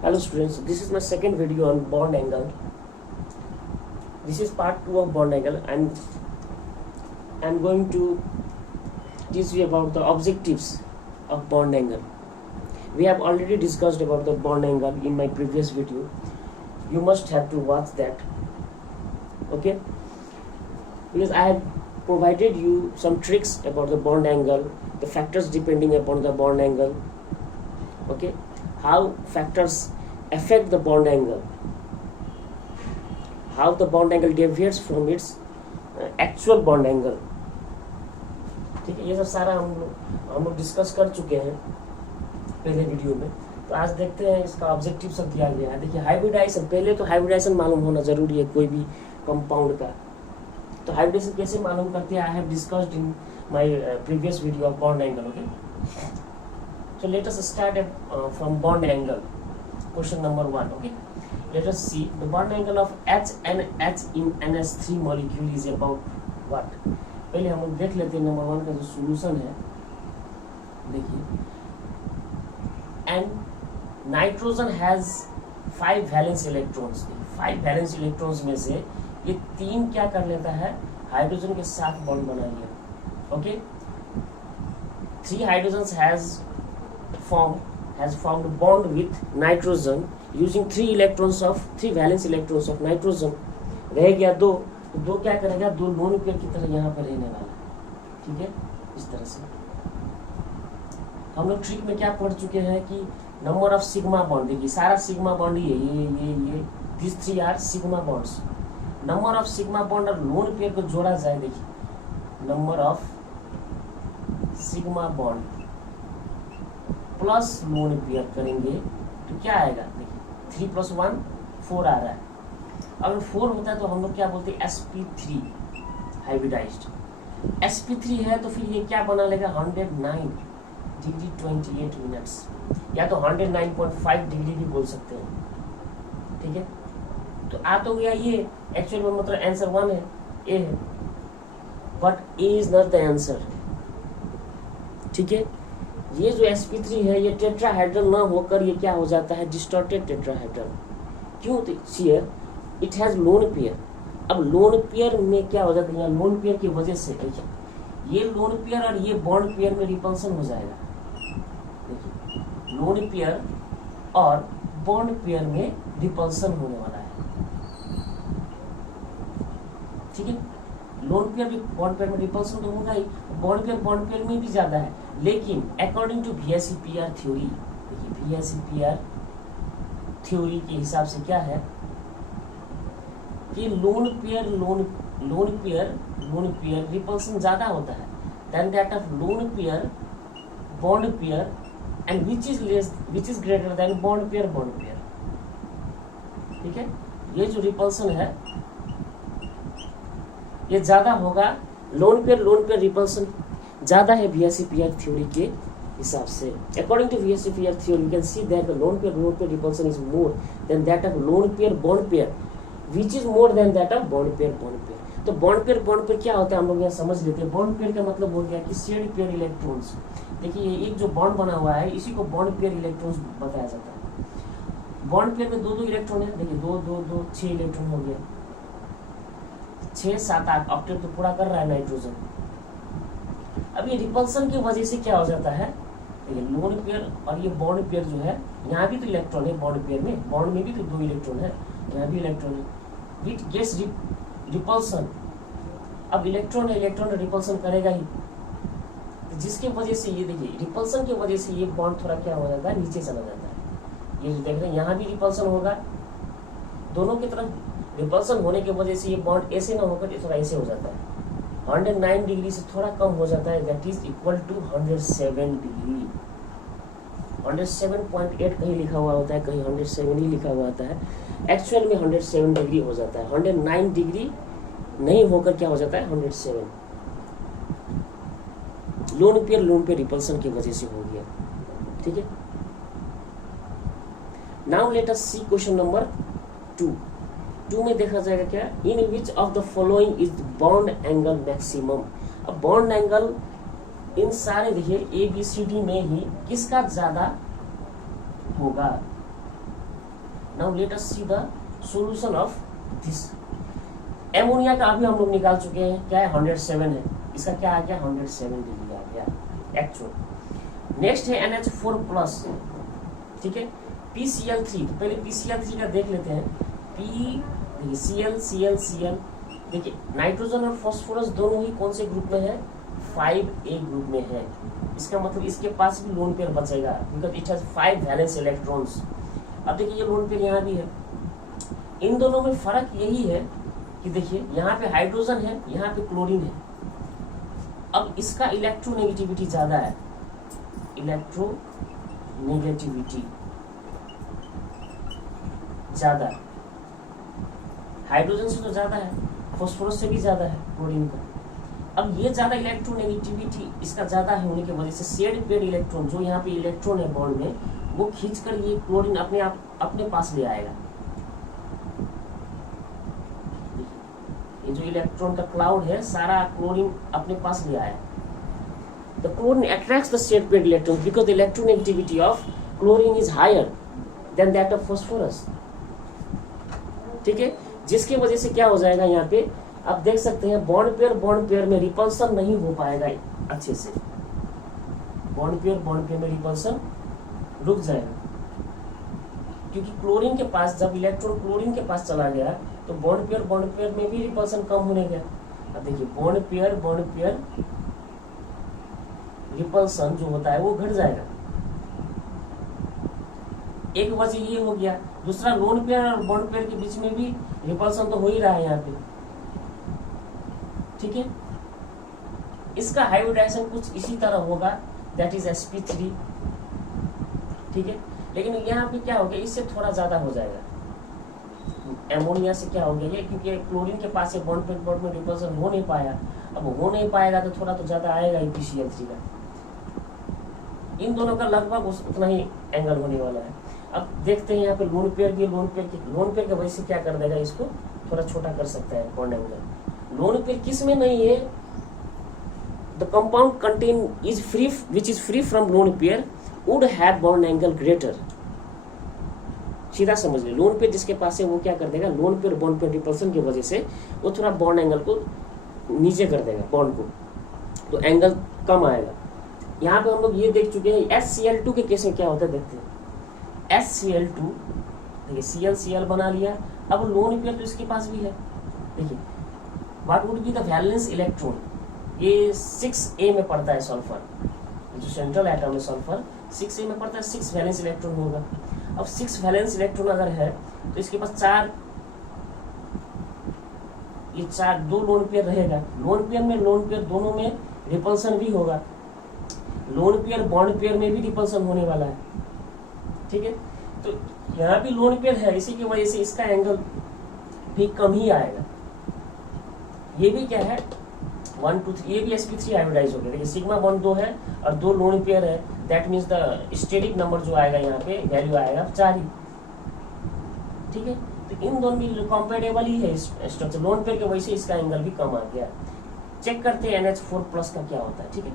Hello students, this is my second video on bond angle. This is part 2 of bond angle and I'm going to teach you about the objectives of bond angle. We have already discussed about the bond angle in my previous video. You must have to watch that, okay? Because I have provided you some tricks about the bond angle, the factors depending upon the bond angle, okay? How factors affect the bond angle, how the bond angle deviates from its actual bond angle. ठीक है, ये सब सारा हम लोग discuss कर चुके हैं पहले वीडियो में. तो आज देखते हैं इसका ऑब्जेक्टिव सब दिया गया है. देखिए हाइब्रिडाइजेशन, पहले तो हाइब्रिडाइजेशन मालूम होना जरूरी है कोई भी कंपाउंड का. तो हाइब्रिडाइजेशन कैसे मालूम करते हैं, I have discussed in my previous video of bond angle. Okay, so let us start from bond angle. Question number 1. Okay, let us see the bond angle of H and H in NH3 molecule is about what. पहले हम लोग देख लेते हैं number 1 का जो solution है. देखिए, and nitrogen has 5 valence electrons. 5 valence electrons में से ये 3 क्या कर लेता है, हाइड्रोजन के साथ बॉन्ड बना लिया. Okay, 3 hydrogen has formed bond with nitrogen using 3 electrons of 3 valence electrons of nitrogen. रह गया 2, तो 2 क्या करेगा, 2 लोन पेयर की तरह यहाँ पर रहने वाला. ठीक है, इस तरह से हम लोग ट्रिक में क्या पढ़ चुके हैं कि नंबर ऑफ सिग्मा बॉन्ड. देखिए सारा सिग्मा बॉन्ड ये this 3 are sigma bonds. Number of sigma bond और लोन पेयर को जोड़ा जाए. देखिए number of sigma bond plus lone pair करेंगे तो क्या आएगा. देखिए 3 + 1 4 आ रहा है. अगर 4 होता है तो हम लोग क्या बोलते हैं, sp3 हाइब्रिडाइज्ड. sp3 है तो फिर ये क्या बना लेगा, 109 डिग्री 28 मिनट्स, या तो 109.5 डिग्री भी बोल सकते हैं. ठीक है, तो आ तो गया ये. एक्चुअल में मतलब आंसर 1 है, ए है, but A is not the answer. ठीक है, ये जो sp3 है ये टेट्राहेड्रल ना होकर ये क्या हो जाता है, डिस्टॉर्टेड टेट्राहेड्रल. क्यों, तो here it has lone pair. अब लोन पेयर में क्या हो जाता है, यहाँ लोन पेयर की वजह से ये लोन पेयर और ये बॉन्ड पेयर में रिपल्सन हो जाएगा. देखिए लोन पेयर और बॉन्ड पेयर में रिपल्सन होने वाला है. ठीक है, लोन पेयर भी बॉन्ड पेयर में रिपल्सन तो होगा ही, बॉन्ड पेयर में भी ज्यादा है. लेकिन अकॉर्डिंग टू VSEPR थ्योरी, देखिए VSEPR थ्योरी के हिसाब से क्या है कि लोन पेयर रिपल्सन ज्यादा होता है than that of lone pair bond pair, and which is greater than bond pair. ठीक है, ये जो रिपल्सन है ये ज्यादा होगा. लोन पेयर रिपल्सन ज्यादा है VSEPR थ्योरी के हिसाब से. According to VSEPR theory you can see that the lone pair repulsion is more than that of lone pair bond pair, which is more than that of bond pair. तो bond pair क्या होता है हम लोग यहाँ समझ लेते हैं. बॉन्ड पेयर का मतलब हो गया कि शेयर्ड पेयर इलेक्ट्रॉन्स. देखिए एक जो बॉन्ड बना हुआ है इसी को बॉन्ड पेयर इलेक्ट्रॉन्स बताया जाता है. बॉन्ड पेयर में 2 इलेक्ट्रॉन है. देखिए 2 6 इलेक्ट्रॉन हो गया, 6 7 8 ऑक्टेट तो पूरा कर रहा है नाइट्रोजन. अब ये रिपल्सन की वजह से क्या हो जाता है, ये लोन पेयर और ये बॉन्ड पेयर जो है, यहाँ भी तो इलेक्ट्रॉन है बॉन्ड पेयर में, बॉन्ड में भी तो 2 इलेक्ट्रॉन है, यहाँ भी इलेक्ट्रॉन है, विच गेट्स रिपल्सन. अब इलेक्ट्रॉन रिपल्सन करेगा ही, तो जिसके वजह से ये देखिए रिपल्सन की वजह से ये बॉन्ड थोड़ा क्या हो जाता है, नीचे चला जाता है. ये जो देख रहे हैं यहाँ भी रिपल्सन होगा, दोनों की तरफ रिपल्सन होने की वजह से ये बॉन्ड ऐसे ना होकर ये थोड़ा ऐसे हो जाता है. 109 डिग्री से थोड़ा कम हो जाता है, that is equal to 107 degree. 107.8 कहीं लिखा हुआ होता है, कहीं 107 ही लिखा हुआ आता है. एक्चुअल में 107 डिग्री हो जाता है. 109 डिग्री नहीं होकर क्या हो जाता है, 107. लोन पेयर रिपल्सन की वजह से हो गया. ठीक है, now let us see question number 2 में देखा जाएगा क्या, in which of the following is bond angle maximum. अब बॉन्ड एंगल इन सारे देखिए ABCD में ही किसका ज्यादा होगा. Now let us see the solution of this. Ammonia का अभी हम लोग निकाल चुके हैं, क्या है 107 है, इसका क्या आ गया 107 डिग्री आ गया एक्चुअल। नेक्स्ट है NH4+, ठीक है, PCl3। तो पहले PCl3 का देख लेते हैं। देखिए Cl देखिए नाइट्रोजन और फास्फोरस दोनों ही कौन से ग्रुप में है, 5A ग्रुप में है। इसका मतलब इसके पास भी लोन पेयर बचेगा because it has 5 valence electrons. अब देखिए ये लोन पेयर यहाँ भी है। इन दोनों में फर्क यही है कि देखिए यहाँ पे हाइड्रोजन है, यहाँ पे क्लोरीन है। अब इसका इलेक्ट्रोनेगेटिविटी ज्यादा है, इलेक्ट्रोनेगेटिविटी ज्यादा है, हाइड्रोजन से तो ज्यादा है, फास्फोरस से भी ज्यादा है क्लोरीन का। अब ये ज्यादा इलेक्ट्रोनेगेटिविटी इसका ज्यादा होने की वजह से शेड पेड इलेक्ट्रॉन, जो यहाँ पे इलेक्ट्रॉन है बॉन्ड में, वो खींचकर ये क्लोरीन अपने पास ले आएगा। ये जो इलेक्ट्रॉन का क्लाउड है सारा क्लोरीन अपने पास ले आया। The chlorine attracts the shared paired electrons because the electronegativity of chlorine is higher than that of phosphorus। ठीक है, जिसकी वजह से क्या हो जाएगा यहाँ पे आप देख सकते हैं बॉन्ड पेयर में रिपल्सन नहीं हो पाएगा अच्छे से, बॉन्ड पेयर में रिपल्सन रुक जाएगा क्योंकि क्लोरीन के पास जब इलेक्ट्रॉन क्लोरीन के पास चला गया तो बॉन्ड पेयर में भी रिपल्सन कम होने गया। अब देखिए बॉन्ड पेयर रिपल्सन जो होता है वो घट जाएगा। एक वजह ये हो गया, दूसरा लोन पेयर और बॉन्ड पेयर के बीच में भी रिपल्सन तो हो ही रहा है यहाँ पे, ठीक है। इसका हाइब्रिडाइजेशन कुछ इसी तरह होगा, दैट इज sp3, ठीक है। लेकिन यहाँ पे क्या हो गया, इससे थोड़ा ज्यादा हो जाएगा। एमोनिया से क्या हो गया ये, क्योंकि क्लोरीन के पास से बॉन्ड में रिपल्सन हो नहीं पाया, अब हो नहीं पाएगा तो थोड़ा तो ज्यादा आएगा PCl3 का। इन दोनों का लगभग उतना ही एंगल होने वाला है। अब देखते हैं यहाँ पे लोन पेयर की वजह से क्या कर देगा, इसको थोड़ा छोटा कर सकता है बॉन्ड एंगल। लोन पेयर किस में नहीं है, the compound contain is free which is free from lone pair would have bond angle greater. सीधा समझ ले, लोन पेयर जिसके पास है वो क्या कर देगा, loan pair bond pair repulsion की वजह से वो थोड़ा बॉन्ड एंगल को नीचे कर देगा बॉन्ड को, तो एंगल कम आएगा। यहाँ पे हम लोग ये देख चुके हैं HCl2 के केस में क्या होता है, देखते हैं। HCl2 देखिए Cl बना लिया, अब लोन पेयर तो इसके पास भी है। देखिए what would be the valence electron, ये 6A में पड़ता है सल्फर, जो सेंट्रल एटम है सल्फर 6A में पड़ता है, 6 वैलेंस इलेक्ट्रॉन होगा। अब 6 वैलेंस इलेक्ट्रॉन अगर है तो इसके पास 2 लोन पेयर रहेगा। लोन पेयर दोनों में रिपल्सन भी होगा, लोन पेयर बॉन्ड पेयर में भी रिपल्सन होने वाला है, ठीक है। तो यहाँ भी लोन पेयर है, इसी की वजह से इसका एंगल भी कम ही आएगा। ये भी क्या है 1 2 3, ये भी sp3 हाइब्रिडाइज हो गया। देखिए सिग्मा बॉन्ड 2 है और 2 लोन पेयर है, that means the static number जो आएगा यहाँ पे वैल्यू आएगा 4 ही, ठीक है। तो इन दोनों भी कंपेटेबल ही है स्ट्रक्चर, लोन पेयर की वजह से इसका एंगल भी कम आ गया। चेक करते हैं NH4+ का क्या होता है, ठीक है।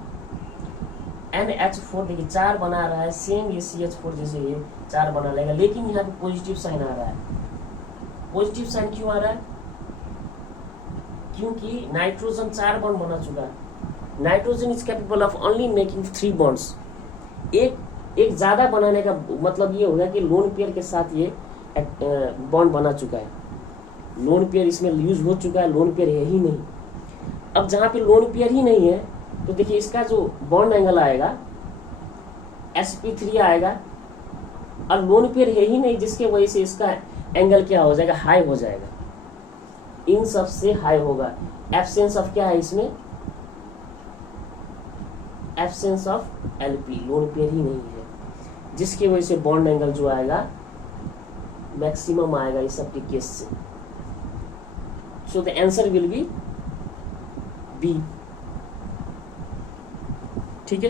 NH4 देखिए 4 बना रहा है, सेम ये CH4 जैसे ये 4 बना लेगा, लेकिन यहाँ पे पॉजिटिव साइन आ रहा है। पॉजिटिव साइन क्यों आ रहा है, क्योंकि नाइट्रोजन 4 बॉन्ड बना चुका है। Nitrogen is capable of only making 3 bonds. एक ज्यादा बनाने का मतलब ये होगा कि लोन पेयर के साथ ये बॉन्ड बना चुका है, लोन पेयर इसमें यूज हो चुका है, लोन पेयर है ही नहीं। अब जहां पे लोन पेयर ही नहीं है तो देखिए इसका जो बॉन्ड एंगल आएगा sp3 आएगा, और लोन पेयर है ही नहीं, जिसके वजह से इसका एंगल क्या हो जाएगा, हाई हो जाएगा, इन सब से हाई होगा। एब्सेंस ऑफ क्या है इसमें, absence of Lp, lone pair ही नहीं है, जिसकी वजह से बॉन्ड एंगल जो आएगा मैक्सिमम आएगा इस सब के केस से। So the answer will be B, ठीक है।